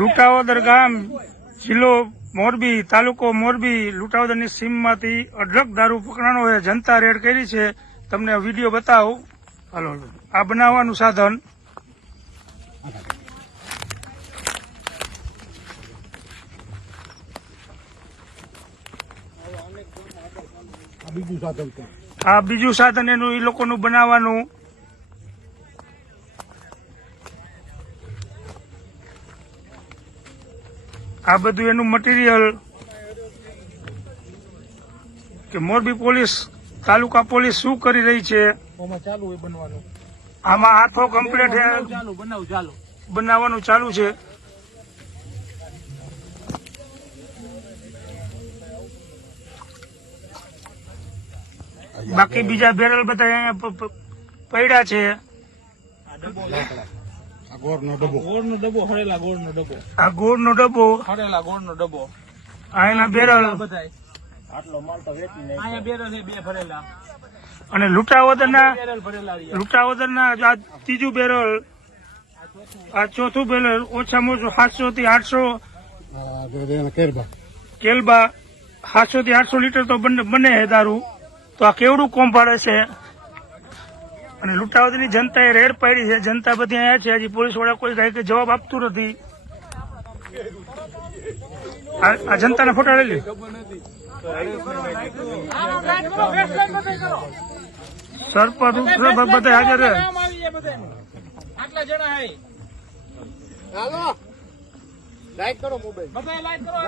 લુટાવદર ગામ, જિલ્લો મોરબી, તાલુકો મોરબી, લુટાવદરની સીમમાંથી અઢળક દારૂ પકડાણો છે. જનતા રેડ કરી છે. તમને વિડીયો બતાવું. હાલો, આ બનાવવાનું સાધન. આ બીજું સાધન એનું એ લોકોનું બનાવવાનું. આ બધું એનું મટીરિયલ કે મોરબી પોલીસ, તાલુકા પોલીસ શું કરી રહી છે. આમાં હાથો કમ્પ્લીટ બનાવવાનું ચાલુ છે. બાકી બીજા બેરલ બધા અહીંયા પડ્યા છે. આ ગોળનો ડબ્બો, આ એના બેરલ, અને લુટાવદરના આ ત્રીજું બેરલ, આ ચોથું બેરલ. ઓછામાં ઓછું 700 થી 800 કેલબા, 700 થી 800 લીટર તો બને છે દારૂ. તો આ કેવડું કોમ પાડે છે. અને લુટાવદરની જનતાએ રેડ પાડી છે. જનતા બધી અહીંયા છે. હજી પોલીસ વાળા કોઈ કઈ જવાબ આપતું નથી. આ જનતાના ફોટા લઈ લે. સરપંચ બધા હાજર છે. લાઈક કરો મોબાઈલ, બધા લાઈક કરો.